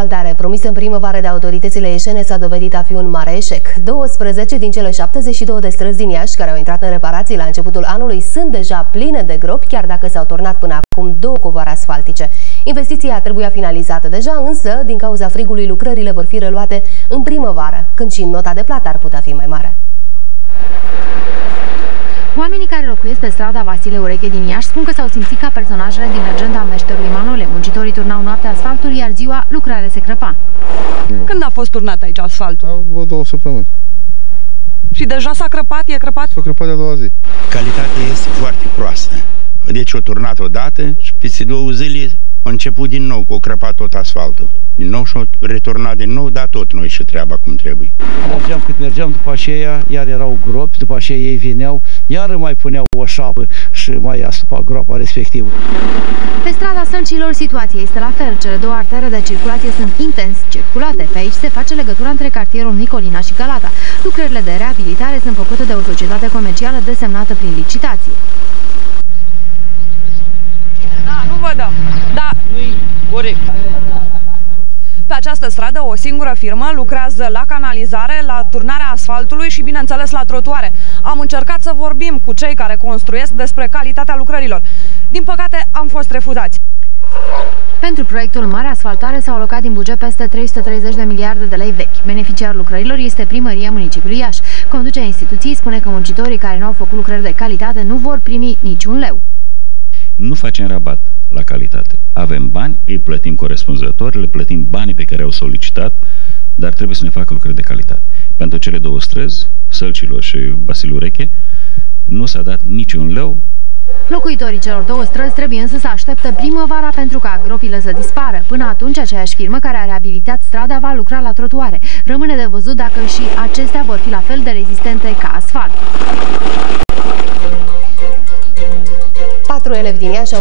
asfaltare promisă în primăvară de autoritățile ieșene s-a dovedit a fi un mare eșec. 12 din cele 72 de străzi din Iași care au intrat în reparații la începutul anului sunt deja pline de gropi, chiar dacă s-au turnat până acum 2 covoare asfaltice. Investiția trebuia finalizată deja, însă, din cauza frigului, lucrările vor fi reluate în primăvară, când și nota de plată ar putea fi mai mare. Oamenii care locuiesc pe strada Vasile Ureche din Iași spun că s-au simțit ca personajele din legenda meșterului Manole. Muncitorii turnau noaptea asfaltul, iar ziua lucrarea se crăpa. Când a fost turnat aici asfaltul? Vreo 2 săptămâni. Și deja s-a crăpat? E crăpat? S-a crăpat de a doua zi. Calitatea este foarte proastă. Deci o turnat odată și peste 2 zile a început din nou, că o crăpat tot asfaltul. Din nou și-o returnat din nou, dar tot noi și treaba cum trebuie. Mergeam cât mergeam, după aceea iar erau gropi, după aceea ei vineau, iar mai puneau o șapă și mai astupa groapa respectivă. Pe strada Sălcilor situația este la fel. Cele 2 artere de circulație sunt intens circulate. Pe aici se face legătura între cartierul Nicolina și Galata. Lucrările de reabilitare sunt făcute de o societate comercială desemnată prin licitație. Da, nu vă dăm. Da, Nu-i corect. pe această stradă o singură firmă lucrează la canalizare, la turnarea asfaltului și, bineînțeles, la trotuare. Am încercat să vorbim cu cei care construiesc despre calitatea lucrărilor. Din păcate, am fost refuzați. Pentru proiectul Mare Asfaltare s-au alocat din buget peste 330 de miliarde de lei vechi. Beneficiarul lucrărilor este Primăria Municipiului Iași. Conducerea instituției spune că muncitorii care nu au făcut lucrări de calitate nu vor primi niciun leu. Nu facem rabat la calitate. Avem bani, îi plătim corespunzător, le plătim banii pe care au solicitat, dar trebuie să ne facă lucrări de calitate. Pentru cele 2 străzi, Sălcilor și Vasile Ureche, nu s-a dat niciun leu. Locuitorii celor 2 străzi trebuie însă să aștepte primăvara pentru ca gropile să dispară. Până atunci, aceeași firmă care a reabilitat strada va lucra la trotuare. Rămâne de văzut dacă și acestea vor fi la fel de rezistente ca asfalt. 4 elevi din Iași au